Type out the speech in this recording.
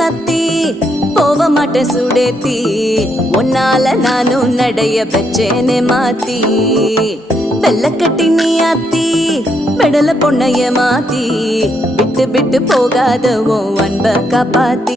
சத்தி போக மாட்டேன் சுடேத்தி உன்னால நானும் நடைய பெச்சேனே மாத்தி வெள்ளக்கட்டி நீ ஆத்தி பெடல பொண்ணைய மாத்தி விட்டு விட்டு போகாத உன் அன்ப காப்பாத்தி